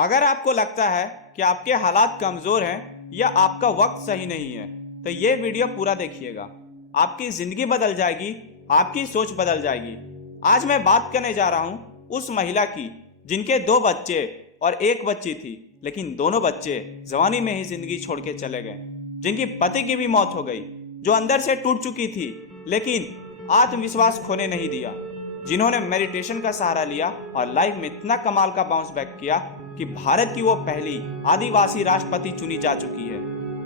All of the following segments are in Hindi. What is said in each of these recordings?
अगर आपको लगता है कि आपके हालात कमजोर हैं या आपका वक्त सही नहीं है तो ये वीडियो पूरा देखिएगा। आपकी जिंदगी बदल जाएगी, आपकी सोच बदल जाएगी। आज मैं बात करने जा रहा हूँ उस महिला की जिनके 2 बच्चे और 1 बच्ची थी, लेकिन दोनों बच्चे जवानी में ही जिंदगी छोड़ के चले गए। जिनकी पति की भी मौत हो गई, जो अंदर से टूट चुकी थी लेकिन आत्मविश्वास खोने नहीं दिया। जिन्होंने मेडिटेशन का सहारा लिया और लाइफ में इतना कमाल का बाउंस बैक किया कि भारत की वो पहली आदिवासी राष्ट्रपति चुनी जा चुकी है,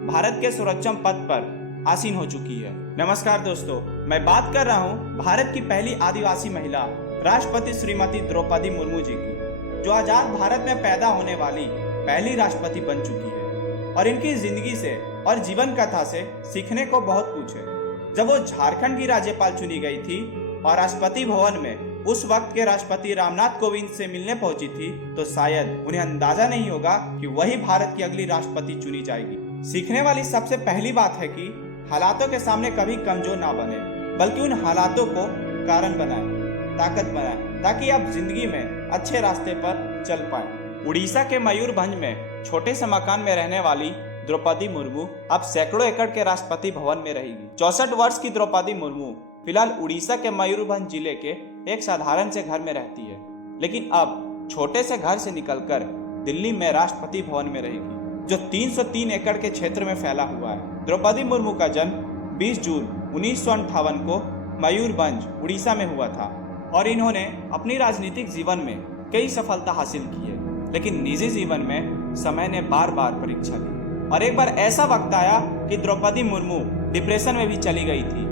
भारत के सर्वोच्च पद पर आसीन हो चुकी है। नमस्कार दोस्तों, मैं बात कर रहा हूँ भारत की पहली आदिवासी महिला राष्ट्रपति श्रीमती द्रौपदी मुर्मू जी की, जो आजाद भारत में पैदा होने वाली पहली राष्ट्रपति बन चुकी है। और इनकी जिंदगी से और जीवन कथा से सीखने को बहुत कुछ है। जब वो झारखंड की राज्यपाल चुनी गई थी और राष्ट्रपति भवन में उस वक्त के राष्ट्रपति रामनाथ कोविंद से मिलने पहुंची थी, तो शायद उन्हें अंदाजा नहीं होगा कि वही भारत की अगली राष्ट्रपति चुनी जाएगी। सीखने वाली सबसे पहली बात है कि हालातों के सामने कभी कमजोर ना बने, बल्कि उन हालातों को कारण बनाए, ताकत बनाए, ताकि आप जिंदगी में अच्छे रास्ते पर चल पाए। उड़ीसा के मयूरभंज में छोटे से मकान में रहने वाली द्रौपदी मुर्मू अब सैकड़ों एकड़ के राष्ट्रपति भवन में रहेगी। 64 वर्ष की द्रौपदी मुर्मू फिलहाल उड़ीसा के मयूरभंज जिले के एक साधारण से घर में रहती है, लेकिन अब छोटे से घर से निकलकर दिल्ली में राष्ट्रपति भवन में रहेगी, जो 303 एकड़ के क्षेत्र में फैला हुआ है। द्रौपदी मुर्मू का जन्म 20 जून 1958 को मयूरभंज उड़ीसा में हुआ था और इन्होंने अपनी राजनीतिक जीवन में कई सफलता हासिल की है, लेकिन निजी जीवन में समय ने बार बार परीक्षा ली और एक बार ऐसा वक्त आया कि द्रौपदी मुर्मू डिप्रेशन में भी चली गई थी।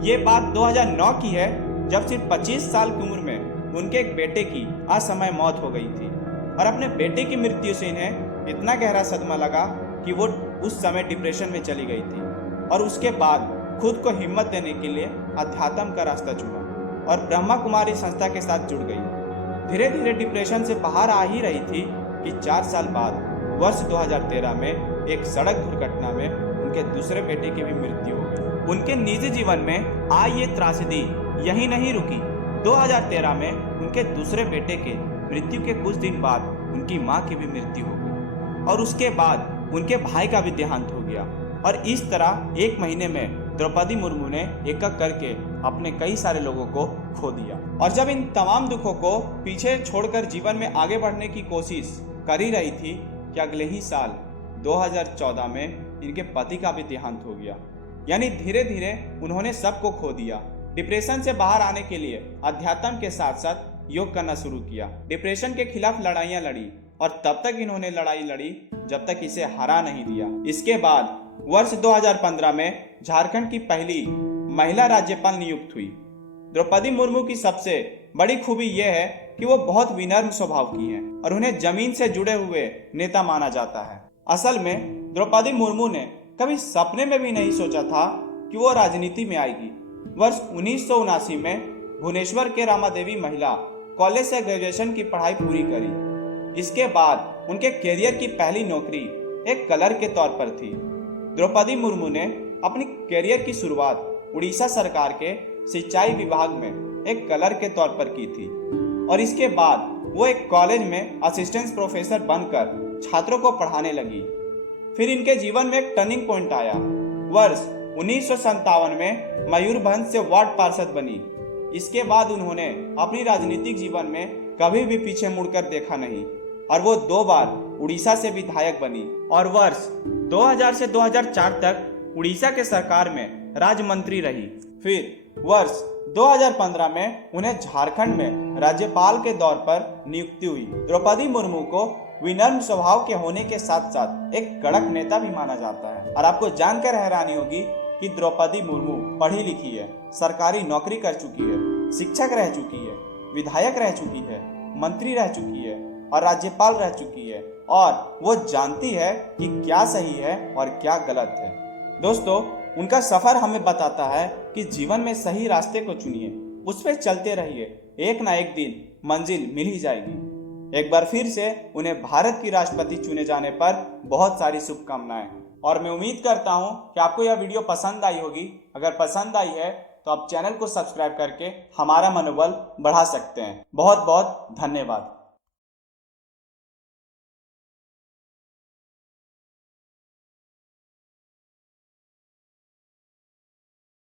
ये बात 2009 की है, जब सिर्फ 25 साल की उम्र में उनके एक बेटे की असमय मौत हो गई थी और अपने बेटे की मृत्यु से इन्हें इतना गहरा सदमा लगा कि वो उस समय डिप्रेशन में चली गई थी और उसके बाद खुद को हिम्मत देने के लिए अध्यात्म का रास्ता चुना और ब्रह्मा कुमारी संस्था के साथ जुड़ गई। धीरे धीरे डिप्रेशन से बाहर आ ही रही थी कि 4 साल बाद वर्ष 2013 में एक सड़क दुर्घटना में उनके दूसरे बेटे की भी मृत्यु हो गई। उनके निजी जीवन में आई ये त्रासदी यही नहीं रुकी। 2013 में उनके दूसरे बेटे के मृत्यु के कुछ दिन बाद उनकी मां की भी मृत्यु हो गई और उसके बाद उनके भाई का भी देहांत हो गया। और इस तरह 1 महीने में द्रौपदी मुर्मू ने एक एक करके अपने कई सारे लोगों को खो दिया। और जब इन तमाम दुखों को पीछे छोड़कर जीवन में आगे बढ़ने की कोशिश कर ही रही थी कि अगले ही साल 2014 में इनके पति का भी देहांत हो गया। यानी धीरे धीरे उन्होंने सबको खो दिया। डिप्रेशन से बाहर आने के लिए अध्यात्म के साथ साथ योग करना शुरू किया। डिप्रेशन के खिलाफ लड़ाइयां लड़ी और तब तक इन्होंने लड़ाई लड़ी जब तक इसे हरा नहीं दिया। इसके बाद वर्ष 2015 में झारखंड की पहली महिला राज्यपाल नियुक्त हुई। द्रौपदी मुर्मू की सबसे बड़ी खूबी यह है कि वो बहुत विनम्र स्वभाव की हैं और उन्हें जमीन से जुड़े हुए नेता माना जाता है। असल में द्रौपदी मुर्मू ने कभी सपने में भी नहीं सोचा था कि वो राजनीति में आएगी। वर्ष 1979 में भुवनेश्वर के रामादेवी महिला कॉलेज से ग्रेजुएशन की पढ़ाई पूरी करी। इसके बाद उनके करियर की पहली नौकरी एक क्लर्क के तौर पर थी। द्रौपदी मुर्मू ने अपनी करियर की शुरुआत उड़ीसा सरकार के सिंचाई विभाग में एक क्लर्क के तौर पर की थी और इसके बाद वो एक कॉलेज में असिस्टेंट प्रोफेसर बनकर छात्रों को पढ़ाने लगी। फिर इनके जीवन में एक टर्निंग पॉइंट आया। वर्ष 1957 में मयूरभंज से वार्ड पार्षद बनी। इसके बाद उन्होंने अपनी राजनीतिक जीवन में कभी भी पीछे मुड़कर देखा नहीं और वो 2 बार उड़ीसा से विधायक बनी और वर्ष 2000 से 2004 तक उड़ीसा के सरकार में राज्य मंत्री रही। फिर वर्ष 2015 में उन्हें झारखंड में राज्यपाल के दौर पर नियुक्ति हुई। द्रौपदी मुर्मू को विनम्र स्वभाव के होने के साथ साथ एक कड़क नेता भी माना जाता है। और आपको जानकर हैरानी होगी कि द्रौपदी मुर्मू पढ़ी लिखी है, सरकारी नौकरी कर चुकी है, शिक्षक रह चुकी है, विधायक रह चुकी है, मंत्री रह चुकी है और राज्यपाल रह चुकी है और वो जानती है कि क्या सही है और क्या गलत है। दोस्तों, उनका सफर हमें बताता है कि जीवन में सही रास्ते को चुनिए, उस पर चलते रहिए, एक ना एक दिन मंजिल मिल ही जाएगी। एक बार फिर से उन्हें भारत की राष्ट्रपति चुने जाने पर बहुत सारी शुभकामनाएं और मैं उम्मीद करता हूं कि आपको यह वीडियो पसंद आई होगी। अगर पसंद आई है तो आप चैनल को सब्सक्राइब करके हमारा मनोबल बढ़ा सकते हैं। बहुत बहुत धन्यवाद।